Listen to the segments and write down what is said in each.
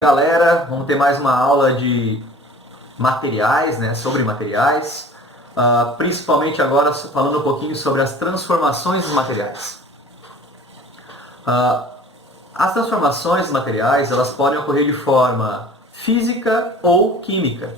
Galera, vamos ter mais uma aula de materiais, né, sobre materiais, principalmente agora falando um pouquinho sobre as transformações dos materiais. As transformações dos materiais, elas podem ocorrer de forma física ou química.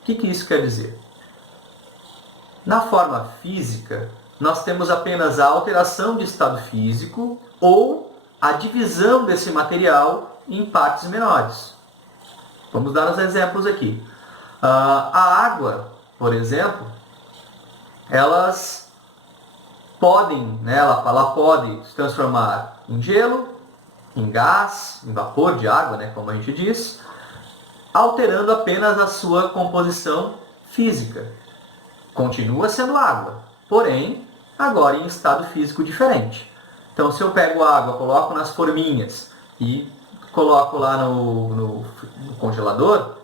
O que isso quer dizer? Na forma física, nós temos apenas a alteração de estado físico ou a divisão desse material em partes menores. Vamos dar uns exemplos aqui. A água, por exemplo, elas podem, né, ela pode se transformar em gelo, em gás, em vapor de água, né, como a gente diz, alterando apenas a sua composição física. Continua sendo água, porém, agora em estado físico diferente. Então, se eu pego a água, coloco nas forminhas e coloco lá no congelador,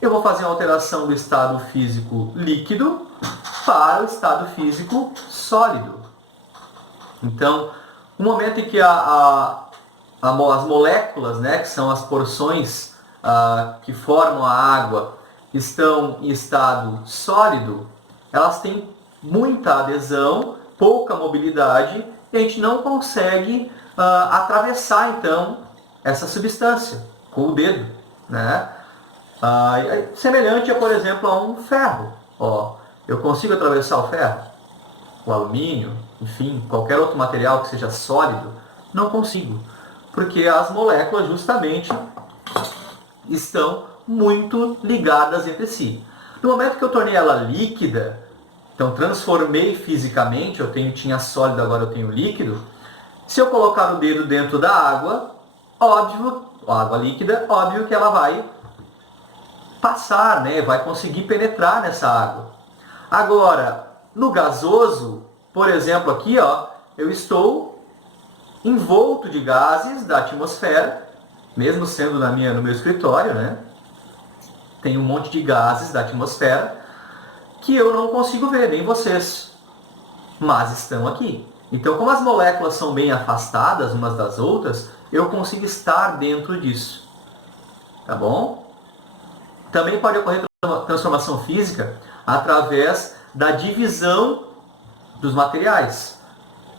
eu vou fazer uma alteração do estado físico líquido para o estado físico sólido. Então, no momento em que as moléculas, né, que são as porções que formam a água, estão em estado sólido, elas têm muita adesão, pouca mobilidade, e a gente não consegue atravessar, então, essa substância com o dedo, né? Semelhante a, por exemplo, a um ferro. Eu consigo atravessar o ferro? O alumínio, enfim, qualquer outro material que seja sólido? Não consigo, porque as moléculas justamente estão muito ligadas entre si. No momento que eu tornei ela líquida, então transformei fisicamente, tinha sólido, agora eu tenho líquido. Se eu colocar o dedo dentro da água, óbvio, água líquida, óbvio que ela vai passar, né? Vai conseguir penetrar nessa água. Agora, no gasoso, por exemplo, aqui, eu estou envolto de gases da atmosfera, mesmo sendo no meu escritório, né? Tem um monte de gases da atmosfera que eu não consigo ver, nem vocês, mas estão aqui. Então, como as moléculas são bem afastadas umas das outras, eu consigo estar dentro disso. Tá bom? Também pode ocorrer transformação física através da divisão dos materiais.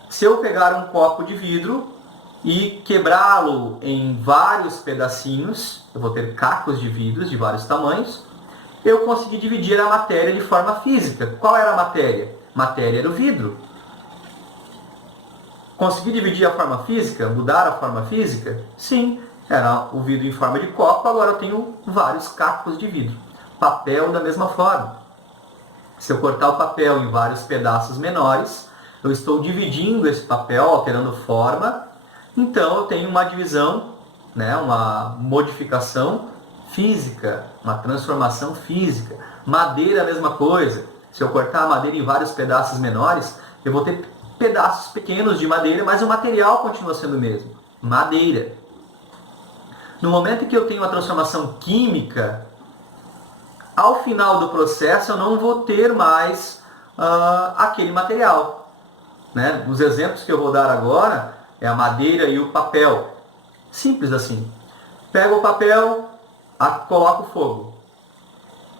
Se eu pegar um copo de vidro e quebrá-lo em vários pedacinhos, eu vou ter cacos de vidros de vários tamanhos, eu consegui dividir a matéria de forma física. Qual era a matéria? Matéria era o vidro. Consegui dividir a forma física? Mudar a forma física? Sim, era o vidro em forma de copo, agora eu tenho vários cacos de vidro. Papel da mesma forma. Se eu cortar o papel em vários pedaços menores, eu estou dividindo esse papel, alterando forma, então eu tenho uma divisão, né, uma modificação física, uma transformação física. Madeira, a mesma coisa. Se eu cortar a madeira em vários pedaços menores, eu vou ter pedaços pequenos de madeira, mas o material continua sendo o mesmo. Madeira. No momento em que eu tenho uma transformação química, ao final do processo eu não vou ter mais aquele material. Né? Os exemplos que eu vou dar agora é a madeira e o papel. Simples assim. Pego o papel, coloco fogo.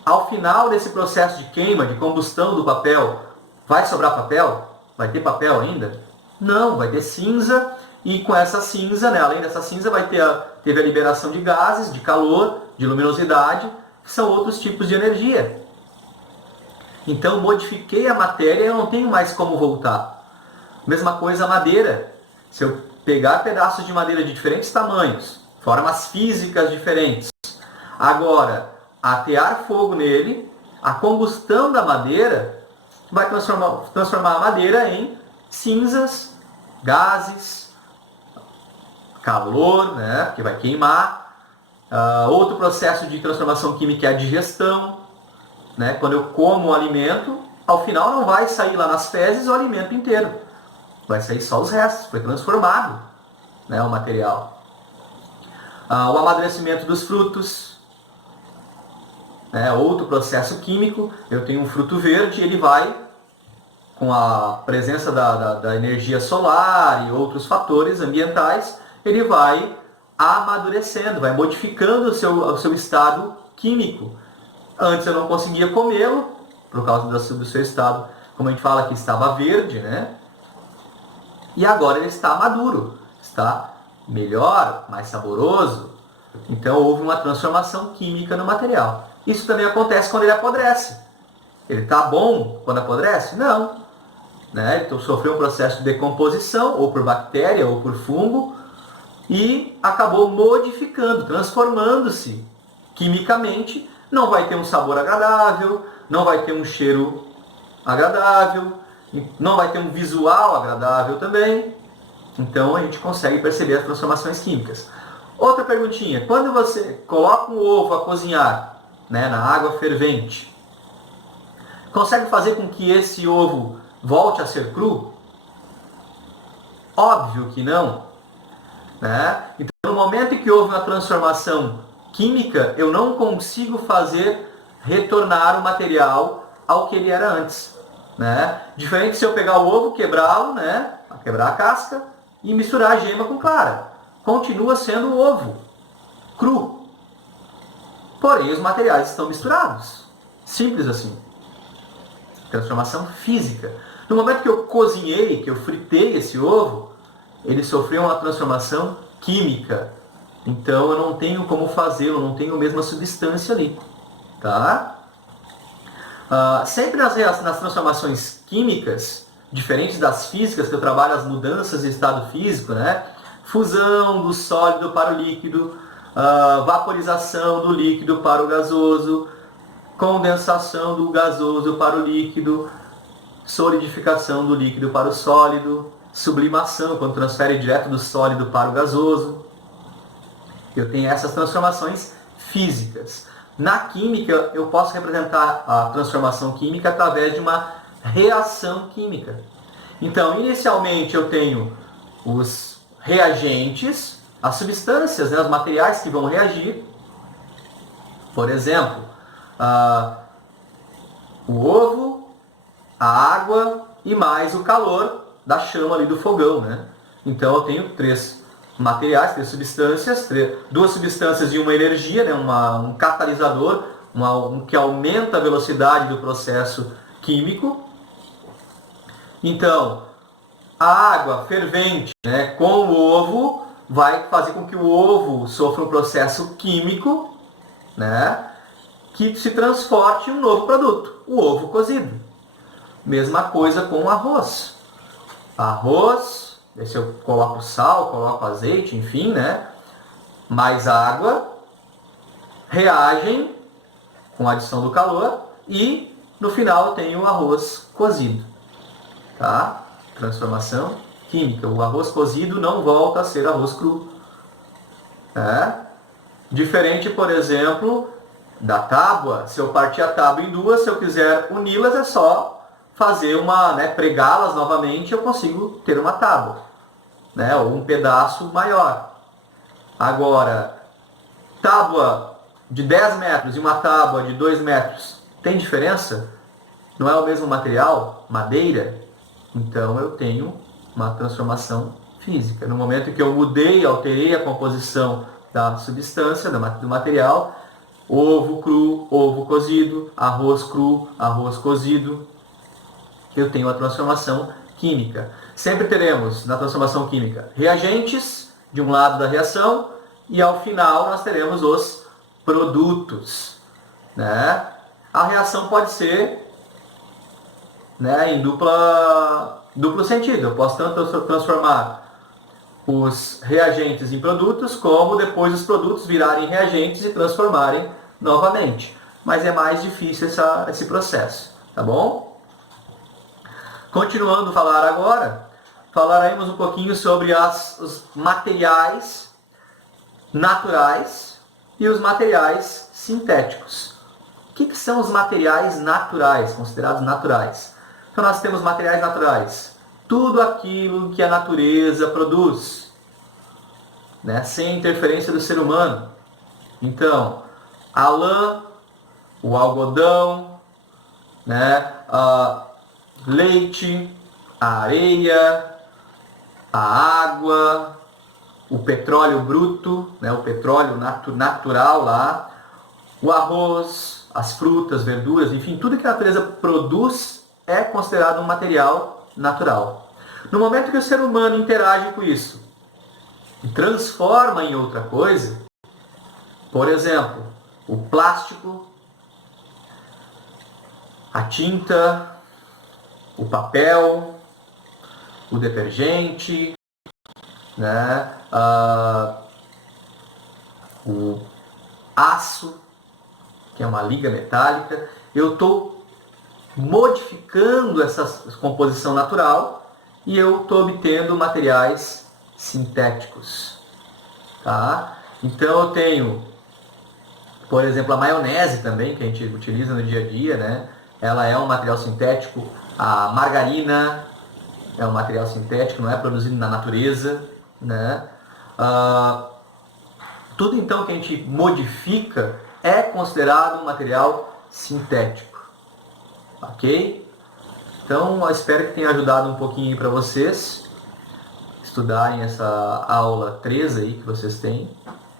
Ao final desse processo de queima, de combustão do papel, vai sobrar papel? Vai ter papel ainda? Não, vai ter cinza, e com essa cinza, né, além dessa cinza, teve a liberação de gases, de calor, de luminosidade, que são outros tipos de energia. Então, modifiquei a matéria e eu não tenho mais como voltar. Mesma coisa a madeira. Se eu pegar pedaços de madeira de diferentes tamanhos, formas físicas diferentes, agora, atear fogo nele, a combustão da madeira vai transformar a madeira em cinzas, gases, calor, né, que vai queimar. Outro processo de transformação química é a digestão. Né? Quando eu como um alimento, ao final não vai sair lá nas fezes o alimento inteiro. Vai sair só os restos, foi transformado, né, o material. O amadurecimento dos frutos. Outro processo químico, eu tenho um fruto verde, ele vai, com a presença da energia solar e outros fatores ambientais, ele vai amadurecendo, vai modificando o seu estado químico. Antes eu não conseguia comê-lo, por causa do seu estado, como a gente fala que estava verde, né? E agora ele está maduro, está melhor, mais saboroso. Então houve uma transformação química no material. Isso também acontece quando ele apodrece. Ele está bom quando apodrece? Não. Né? Então sofreu um processo de decomposição, ou por bactéria, ou por fungo, e acabou modificando, transformando-se quimicamente. Não vai ter um sabor agradável, não vai ter um cheiro agradável, não vai ter um visual agradável também. Então a gente consegue perceber as transformações químicas. Outra perguntinha: quando você coloca um ovo a cozinhar, né, na água fervente, consegue fazer com que esse ovo volte a ser cru? Óbvio que não. Né? Então, no momento em que houve uma transformação química, eu não consigo fazer retornar o material ao que ele era antes. Né? Diferente se eu pegar o ovo, quebrá-lo, né? Quebrar a casca e misturar a gema com clara. Continua sendo o ovo cru. Porém, os materiais estão misturados. Simples assim. Transformação física. No momento que eu cozinhei, que eu fritei esse ovo, ele sofreu uma transformação química. Então eu não tenho como fazê-lo, não tenho a mesma substância ali. Tá? Sempre nas transformações químicas, diferentes das físicas, que eu trabalho as mudanças de estado físico, né? Fusão do sólido para o líquido, vaporização do líquido para o gasoso, condensação do gasoso para o líquido, solidificação do líquido para o sólido, sublimação, quando transfere direto do sólido para o gasoso. Eu tenho essas transformações físicas. Na química, eu posso representar a transformação química através de uma reação química. Então, inicialmente eu tenho os reagentes, as substâncias, né, os materiais que vão reagir. Por exemplo, o ovo, a água e mais o calor da chama ali do fogão, né? Então eu tenho três materiais, três substâncias, duas substâncias e uma energia, né? Um catalisador, que aumenta a velocidade do processo químico. Então, a água fervente, né, com o ovo vai fazer com que o ovo sofra um processo químico, né, que se transporte em um novo produto, o ovo cozido. Mesma coisa com o arroz. Arroz, se eu coloco sal, coloco azeite, enfim, né, mais água, reagem com a adição do calor e no final eu tenho o arroz cozido. Tá? Transformação química. O arroz cozido não volta a ser arroz cru. Diferente, por exemplo, da tábua. Se eu partir a tábua em duas, se eu quiser uni-las, é só fazer pregá-las novamente, eu consigo ter uma tábua, né? Ou um pedaço maior. Agora, tábua de 10 metros e uma tábua de 2 metros, tem diferença? Não é o mesmo material? Madeira? Então eu tenho uma transformação física. No momento que eu mudei, alterei a composição da substância, do material, ovo cru, ovo cozido, arroz cru, arroz cozido, eu tenho a transformação química. Sempre teremos, na transformação química, reagentes de um lado da reação e ao final nós teremos os produtos. Né? A reação pode ser, né, em duplo sentido. Eu posso tanto transformar os reagentes em produtos, como depois os produtos virarem reagentes e transformarem novamente. Mas é mais difícil esse processo, tá bom? Continuando a falar agora, falaremos um pouquinho sobre os materiais naturais e os materiais sintéticos. O que são os materiais naturais, considerados naturais? Então nós temos materiais naturais, tudo aquilo que a natureza produz, né, sem interferência do ser humano. Então, a lã, o algodão, né, leite, a areia, a água, o petróleo bruto, né, o petróleo natural lá, o arroz, as frutas, verduras, enfim, tudo que a natureza produz é considerado um material natural. No momento que o ser humano interage com isso e transforma em outra coisa, por exemplo, o plástico, a tinta, o papel, o detergente, né, o aço, que é uma liga metálica, eu estou modificando essa composição natural e eu estou obtendo materiais sintéticos. Tá? Então eu tenho, por exemplo, a maionese também, que a gente utiliza no dia a dia, né? Ela é um material sintético, a margarina é um material sintético, não é produzido na natureza, né? Tudo então que a gente modifica é considerado um material sintético, ok? Então eu espero que tenha ajudado um pouquinho para vocês estudarem essa aula 3 aí que vocês têm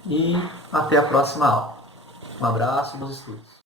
e até a próxima aula. Um abraço e bons estudos.